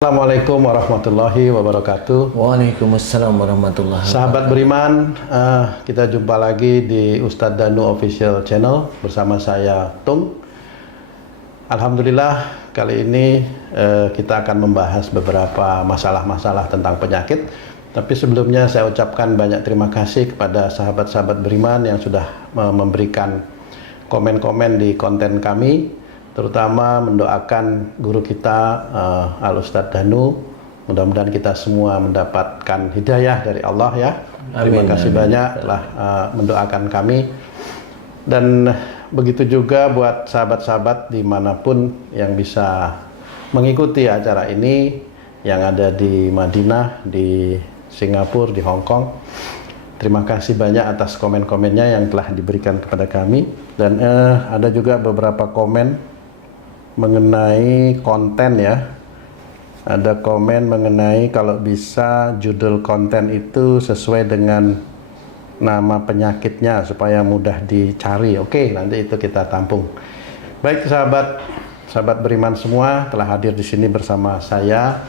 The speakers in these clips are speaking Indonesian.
Assalamualaikum warahmatullahi wabarakatuh. Waalaikumsalam warahmatullahi wabarakatuh. Sahabat beriman, kita jumpa lagi di Ustadz Danu Official Channel bersama saya Tung. Alhamdulillah kali ini kita akan membahas beberapa masalah-masalah tentang penyakit. Tapi sebelumnya saya ucapkan banyak terima kasih kepada sahabat-sahabat beriman yang sudah memberikan komen-komen di konten kami, terutama mendoakan guru kita Al Ustadz Danu. Mudah-mudahan kita semua mendapatkan hidayah dari Allah ya. Terima kasih banyak telah mendoakan kami. Dan begitu juga buat sahabat-sahabat dimanapun yang bisa mengikuti acara ini, yang ada di Madinah, di Singapura, di Hong Kong. Terima kasih banyak atas komen-komennya yang telah diberikan kepada kami. Dan ada juga beberapa komen mengenai konten ya. Ada komen mengenai kalau bisa judul konten itu sesuai dengan nama penyakitnya supaya mudah dicari. Oke, nanti itu kita tampung. Baik sahabat beriman semua, telah hadir di sini bersama saya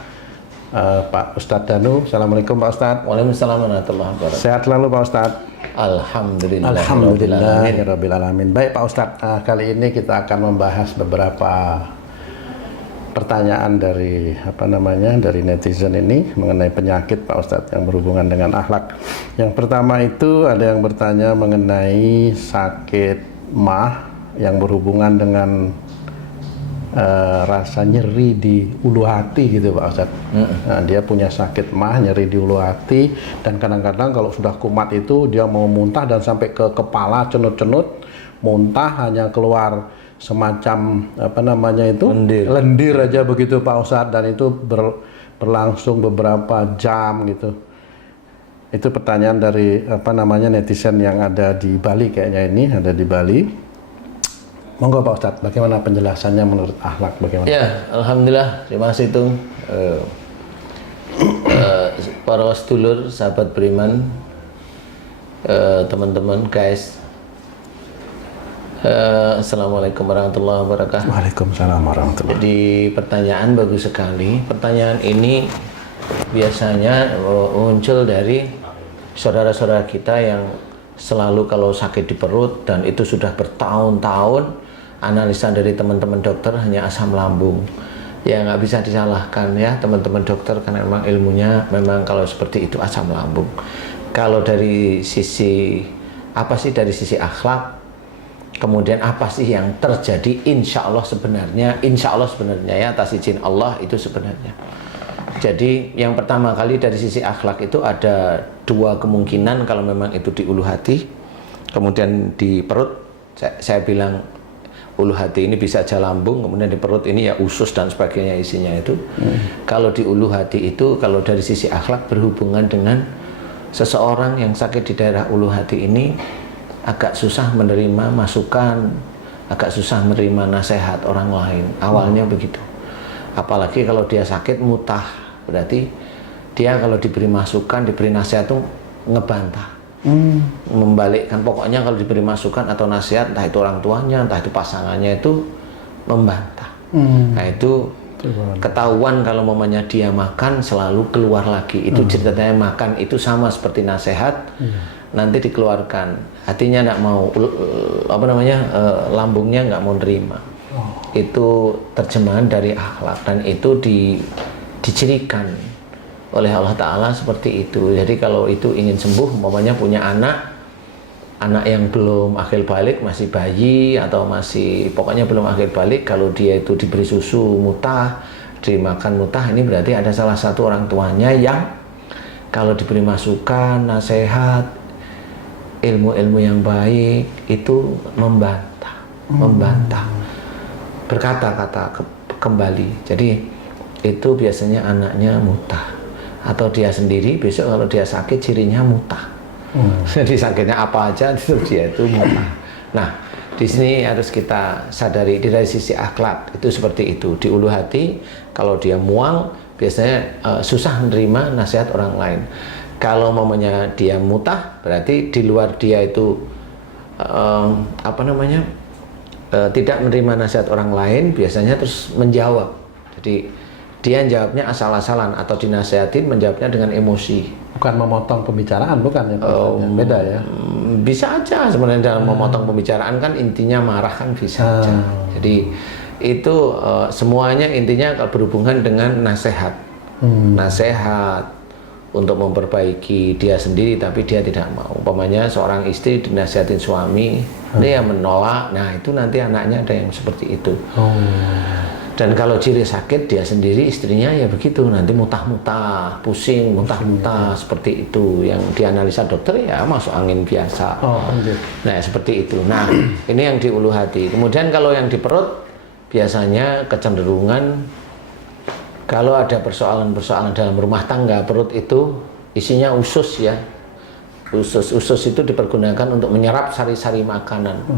Pak Ustadz Danu. Assalamualaikum Pak Ustadz. Waalaikumsalam warahmatullahi wabarakatuh. Sehat selalu Pak Ustadz. Alhamdulillahirrabbilalamin. Baik Pak Ustadz, kali ini kita akan membahas beberapa pertanyaan dari dari netizen ini mengenai penyakit Pak Ustadz yang berhubungan dengan akhlak. Yang pertama itu ada yang bertanya mengenai sakit mah yang berhubungan dengan rasa nyeri di ulu hati gitu Pak Ustadz. Nah, dia punya sakit mah, nyeri di ulu hati, dan kadang-kadang kalau sudah kumat itu dia mau muntah dan sampai ke kepala, cenut-cenut, muntah hanya keluar semacam lendir aja begitu Pak Ustadz, dan itu berlangsung beberapa jam gitu. Itu pertanyaan dari netizen yang ada di Bali, kayaknya ini ada di Bali. Monggo Pak Ustadz, bagaimana penjelasannya menurut akhlak? Bagaimana? Ya, alhamdulillah, terima kasih Tung. Para sedulur, sahabat beriman, teman-teman, guys. Assalamualaikum warahmatullahi wabarakatuh. Waalaikumsalam warahmatullahi wabarakatuh. Jadi pertanyaan bagus sekali. Pertanyaan ini biasanya muncul dari saudara-saudara kita yang selalu kalau sakit di perut, dan itu sudah bertahun-tahun, analisa dari teman-teman dokter hanya asam lambung. Ya nggak bisa disalahkan ya teman-teman dokter, karena memang ilmunya memang kalau seperti itu asam lambung. Kalau dari sisi dari sisi akhlak, kemudian apa sih yang terjadi? Insya Allah sebenarnya ya, atas izin Allah itu sebenarnya. Jadi yang pertama kali dari sisi akhlak itu ada dua kemungkinan. Kalau memang itu di ulu hati, kemudian di perut, saya bilang ulu hati ini bisa aja lambung, kemudian di perut ini ya usus dan sebagainya isinya itu. Kalau di ulu hati itu, kalau dari sisi akhlak berhubungan dengan seseorang yang sakit di daerah ulu hati ini agak susah menerima masukan, agak susah menerima nasihat orang lain. Awalnya begitu. Apalagi kalau dia sakit mutah, berarti dia kalau diberi masukan, diberi nasihat itu ngebantah, membalikkan. Pokoknya kalau diberi masukan atau nasihat, entah itu orang tuanya, entah itu pasangannya, itu membantah. Nah itu ketahuan kalau mamanya dia makan selalu keluar lagi. Itu ceritanya makan itu sama seperti nasihat, nanti dikeluarkan. Hatinya nggak mau, lambungnya nggak mau nerima. Itu terjemahan dari akhlak, dan itu dicirikan oleh Allah Ta'ala seperti itu. Jadi kalau itu ingin sembuh, umpamanya punya anak yang belum akil balik, masih bayi atau masih pokoknya belum akil balik, kalau dia itu diberi susu mutah, dimakan mutah, ini berarti ada salah satu orang tuanya yang kalau diberi masukan, nasihat, ilmu-ilmu yang baik itu membantah, berkata-kata kembali. Jadi itu biasanya anaknya mutah, atau dia sendiri besok kalau dia sakit cirinya mutah. Jadi sakitnya apa aja itu dia itu mutah. Nah di sini harus kita sadari dari sisi akhlak itu seperti itu. Di ulu hati kalau dia mual biasanya susah menerima nasihat orang lain. Kalau mamanya dia mutah, berarti di luar dia itu tidak menerima nasihat orang lain, biasanya terus menjawab. Jadi dia jawabnya asal-asalan atau dinasehatin menjawabnya dengan emosi. Bukan memotong pembicaraan, bukan ya? Pak Ustadz, ya? Beda ya? Bisa aja sebenarnya dalam memotong pembicaraan kan intinya marah kan bisa aja. Jadi itu semuanya intinya kalau berhubungan dengan nasihat. Nasihat untuk memperbaiki dia sendiri tapi dia tidak mau. Umpamanya seorang istri dinasihatin suami, dia menolak. Nah, itu nanti anaknya ada yang seperti itu. Dan kalau ciri sakit dia sendiri, istrinya ya begitu, nanti mutah-mutah, pusing, mutah-mutah seperti itu. Yang dianalisa dokter ya masuk angin biasa. Nah, seperti itu. Nah, ini yang di ulu hati. Kemudian kalau yang di perut biasanya kecenderungan kalau ada persoalan-persoalan dalam rumah tangga, perut itu isinya usus ya. Usus itu dipergunakan untuk menyerap sari-sari makanan.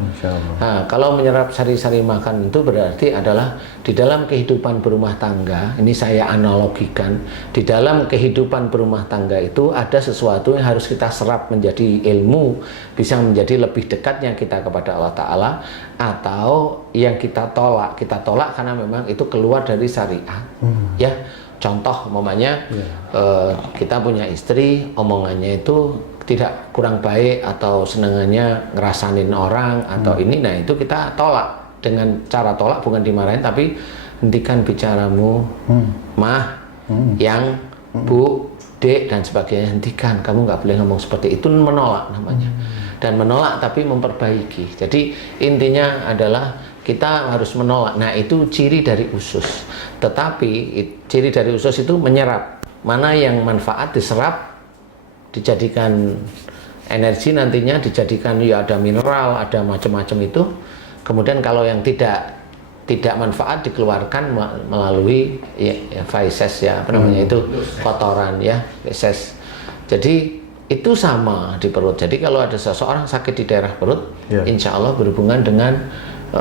Nah, kalau menyerap sari-sari makanan itu berarti adalah di dalam kehidupan berumah tangga, ini saya analogikan, di dalam kehidupan berumah tangga itu ada sesuatu yang harus kita serap menjadi ilmu, bisa menjadi lebih dekatnya kita kepada Allah Ta'ala, atau yang kita tolak karena memang itu keluar dari syariat. Ya, contoh umpamanya kita punya istri, omongannya itu tidak kurang baik atau senengannya ngerasanin orang atau ini, nah itu kita tolak dengan cara tolak bukan dimarahin tapi hentikan bicaramu, mah, yang, bu, dek dan sebagainya, hentikan, kamu nggak boleh ngomong seperti itu, menolak namanya. Dan menolak tapi memperbaiki. Jadi intinya adalah kita harus menolak. Nah, itu ciri dari usus. Tetapi ciri dari usus itu menyerap. Mana yang manfaat diserap, dijadikan energi nantinya, dijadikan ya ada mineral, ada macam-macam itu. Kemudian kalau yang tidak manfaat dikeluarkan melalui feces ya, apa namanya itu, kotoran ya, feces. Jadi itu sama di perut. Jadi kalau ada seseorang sakit di daerah perut, insya Allah berhubungan dengan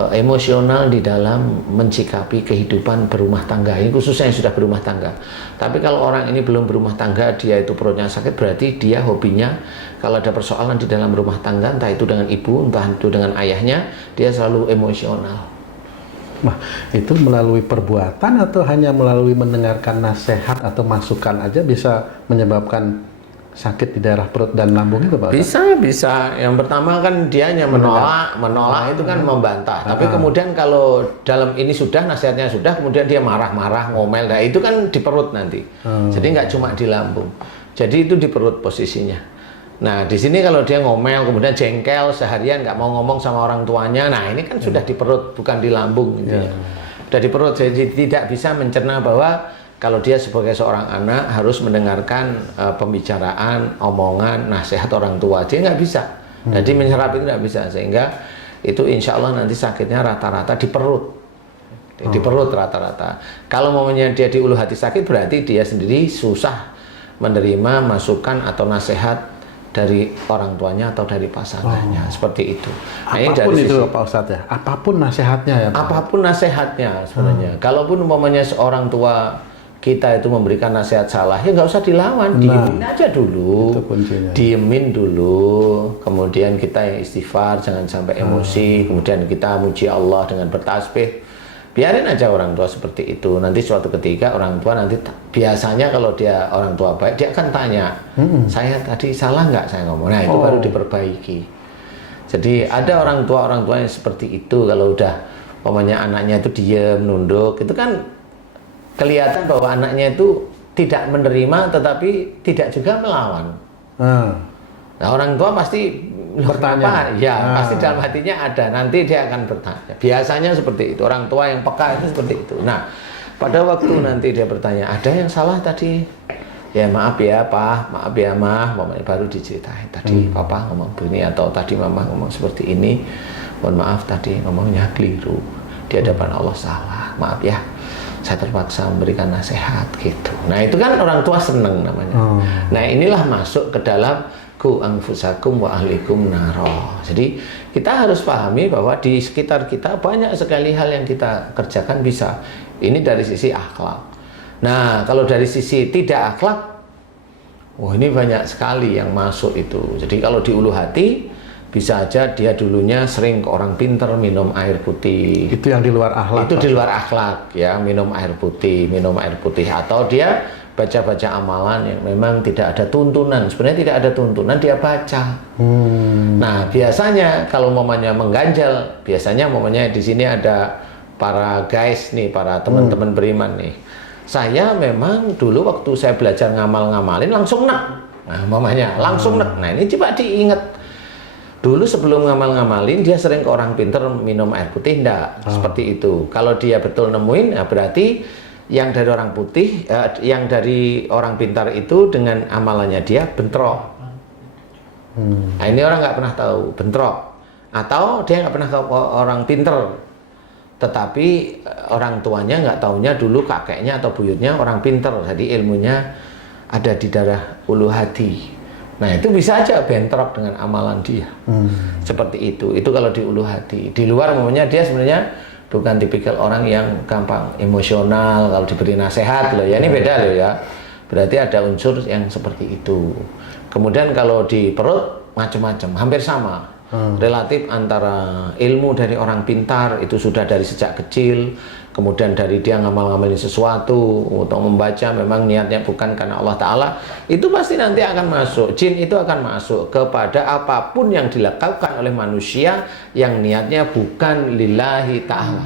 emosional di dalam mencikapi kehidupan berumah tangga, ini khususnya yang sudah berumah tangga. Tapi kalau orang ini belum berumah tangga, dia itu perutnya sakit, berarti dia hobinya kalau ada persoalan di dalam rumah tangga, entah itu dengan ibu, entah itu dengan ayahnya, dia selalu emosional. Nah, itu melalui perbuatan atau hanya melalui mendengarkan nasihat atau masukan aja bisa menyebabkan sakit di daerah perut dan lambung itu, Pak? Bisa. Yang pertama kan dia hanya menolak itu kan membantah. Tapi kemudian kalau dalam ini sudah, nasihatnya sudah, kemudian dia marah-marah, ngomel, nah itu kan di perut nanti. Jadi nggak cuma di lambung. Jadi itu di perut posisinya. Nah, di sini kalau dia ngomel, kemudian jengkel seharian, nggak mau ngomong sama orang tuanya, nah ini kan sudah di perut, bukan di lambung. Gitu ya. Sudah di perut, jadi tidak bisa mencerna bahwa kalau dia sebagai seorang anak harus mendengarkan pembicaraan, omongan, nasihat orang tua, dia nggak bisa. Jadi menyerap itu nggak bisa, sehingga itu insya Allah nanti sakitnya rata-rata di perut. Di perut rata-rata. Kalau momennya dia di ulu hati sakit, berarti dia sendiri susah menerima masukan atau nasihat dari orang tuanya atau dari pasangannya, seperti itu. Nah, apapun dari itu Pak Ustadz ya, apapun nasihatnya ya Pak? Apapun nasihatnya sebenarnya. Kalaupun umpamanya seorang tua kita itu memberikan nasihat salah, ya nggak usah dilawan, diemin aja dulu, diemin dulu, kemudian kita yang istighfar, jangan sampai emosi, kemudian kita muji Allah dengan bertasbih, biarin aja orang tua seperti itu. Nanti suatu ketika orang tua nanti biasanya kalau dia orang tua baik, dia akan tanya, saya tadi salah nggak saya ngomong, nah itu baru diperbaiki. Jadi ada orang tua yang seperti itu, kalau udah umpamanya anaknya itu diem, nunduk, itu kan kelihatan bahwa anaknya itu tidak menerima tetapi tidak juga melawan. Nah, orang tua pasti bertanya, pasti dalam hatinya ada, nanti dia akan bertanya. Biasanya seperti itu, orang tua yang peka itu seperti itu. Nah, pada waktu nanti dia bertanya, ada yang salah tadi? Ya maaf ya Pak, maaf ya Mah, baru diceritain tadi Papa ngomong begini atau tadi Mama ngomong seperti ini. Mohon maaf tadi ngomongnya keliru, di hadapan Allah salah, maaf ya. Saya terpaksa memberikan nasihat gitu. Nah itu kan orang tua seneng namanya. Nah inilah masuk ke dalam ku anfusakum wa ahlikum naro. Jadi kita harus pahami bahwa di sekitar kita banyak sekali hal yang kita kerjakan bisa. Ini dari sisi akhlak. Nah kalau dari sisi tidak akhlak, wah ini banyak sekali yang masuk itu. Jadi kalau di ulu hati Bisa aja dia dulunya sering ke orang pinter minum air putih. Itu yang di luar akhlak. Itu di luar akhlak ya, minum air putih. Atau dia baca-baca amalan yang memang tidak ada tuntunan. Sebenarnya tidak ada tuntunan, dia baca. Nah, biasanya kalau momennya mengganjal, biasanya momennya di sini ada para guys nih, para teman-teman beriman nih. Saya memang dulu waktu saya belajar ngamal-ngamalin langsung nek. Nah, momennya langsung nek. Nah, ini coba diingat. Dulu sebelum ngamal-ngamalin dia sering ke orang pinter minum air putih, enggak seperti itu. Kalau dia betul nemuin, nah berarti yang dari orang putih, yang dari orang pintar itu dengan amalannya dia bentrok. Nah, ini orang nggak pernah tahu bentrok, atau dia nggak pernah ke orang pinter, tetapi orang tuanya nggak taunya dulu kakeknya atau buyutnya orang pinter, jadi ilmunya ada di darah ulu hati. Nah, itu bisa aja bentrok dengan amalan dia. Seperti itu. Itu kalau di ulu hati. Di luar umumnya dia sebenarnya bukan tipikal orang yang gampang emosional kalau diberi nasihat loh ya. Ini beda loh ya. Berarti ada unsur yang seperti itu. Kemudian kalau di perut macam-macam, hampir sama. Relatif antara ilmu dari orang pintar itu sudah dari sejak kecil, kemudian dari dia ngamal-ngamalin sesuatu untuk membaca memang niatnya bukan karena Allah Ta'ala, itu pasti nanti akan masuk, jin itu akan masuk kepada apapun yang dilakukan oleh manusia yang niatnya bukan lillahi ta'ala.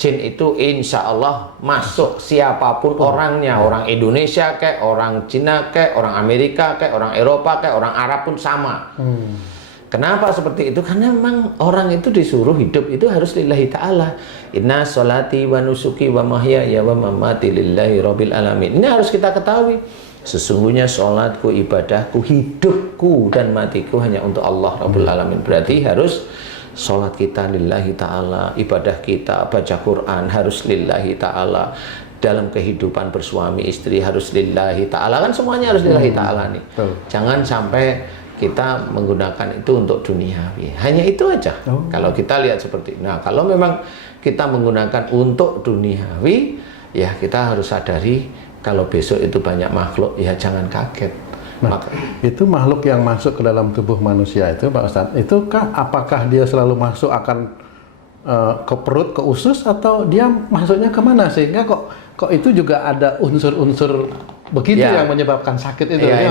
Jin itu insya Allah masuk siapapun orangnya, orang Indonesia kayak, orang Cina kayak, orang Amerika kayak, orang Eropa kayak, orang Arab pun sama. Kenapa seperti itu? Karena memang orang itu disuruh hidup itu harus lillahi ta'ala. Inna sholati wa nusuki wa mahyaya wa mamati lillahi rabbil alamin. Ini harus kita ketahui. Sesungguhnya sholatku, ibadahku, hidupku dan matiku hanya untuk Allah Rabbul Alamin. Berarti harus sholat kita lillahi ta'ala, ibadah kita, baca Quran harus lillahi ta'ala, dalam kehidupan bersuami istri harus lillahi ta'ala. Kan semuanya harus lillahi ta'ala nih. Jangan sampai kita menggunakan itu untuk duniawi. Hanya itu aja. Kalau kita lihat seperti itu. Nah, kalau memang kita menggunakan untuk duniawi, ya kita harus sadari kalau besok itu banyak makhluk, ya jangan kaget. Nah, itu makhluk yang masuk ke dalam tubuh manusia itu, Pak Ustadz, apakah dia selalu masuk akan ke perut, ke usus, atau dia masuknya kemana? Sehingga kok itu juga ada unsur-unsur begitu yang menyebabkan sakit itu. Ya,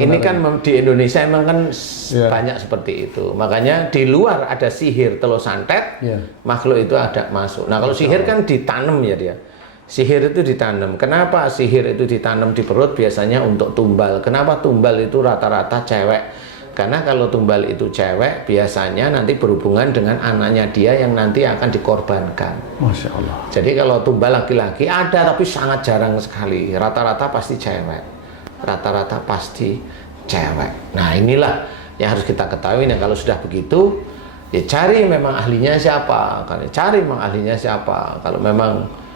ini kan di Indonesia emang kan banyak seperti itu. Makanya di luar ada sihir telur santet, makhluk itu ada masuk. Nah, kalau sihir kan ditanam ya dia. Sihir itu ditanam. Kenapa sihir itu ditanam di perut? Biasanya untuk tumbal. Kenapa tumbal itu rata-rata cewek? Karena kalau tumbal itu cewek, biasanya nanti berhubungan dengan anaknya dia yang nanti akan dikorbankan. Masya Allah. Jadi kalau tumbal laki-laki ada, tapi sangat jarang sekali. Rata-rata pasti cewek. Rata-rata pasti cewek. Nah, inilah yang harus kita ketahui. Nah, kalau sudah begitu, ya cari memang ahlinya siapa. Cari memang ahlinya siapa. Kalau memang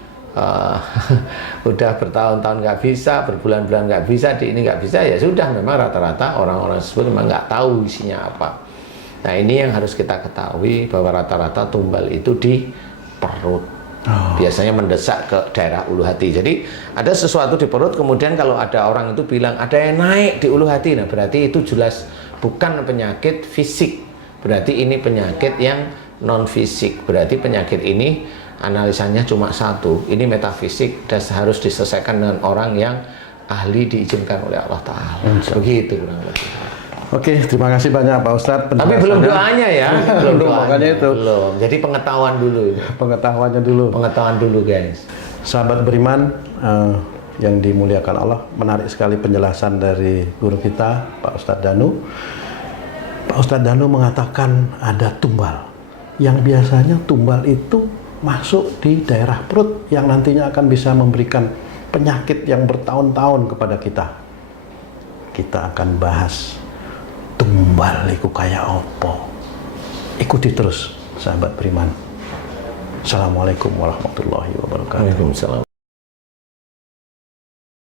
udah bertahun-tahun nggak bisa, berbulan-bulan nggak bisa, di ini nggak bisa, ya sudah, memang rata-rata orang-orang tersebut memang nggak tahu isinya apa. Nah, ini yang harus kita ketahui, bahwa rata-rata tumbal itu di perut. Biasanya mendesak ke daerah ulu hati. Jadi ada sesuatu di perut, kemudian kalau ada orang itu bilang ada yang naik di ulu hati, nah berarti itu jelas bukan penyakit fisik, berarti ini penyakit yang non fisik. Berarti penyakit ini analisanya cuma satu, ini metafisik dan harus diselesaikan dengan orang yang ahli diizinkan oleh Allah Ta'ala. Begitu kurang lebih. Oke, terima kasih banyak Pak Ustadz. Tapi belum doanya ya. Belum makanya itu. Belum. Jadi pengetahuan dulu. Pengetahuannya dulu. Pengetahuan dulu, guys. Sahabat beriman yang dimuliakan Allah, menarik sekali penjelasan dari guru kita, Pak Ustadz Danu. Pak Ustadz Danu mengatakan ada tumbal. Yang biasanya tumbal itu masuk di daerah perut yang nantinya akan bisa memberikan penyakit yang bertahun-tahun kepada kita. Kita akan bahas tumbal iku kaya opo. Ikuti terus sahabat beriman. Assalamualaikum warahmatullahi wabarakatuh. Waalaikumsalam.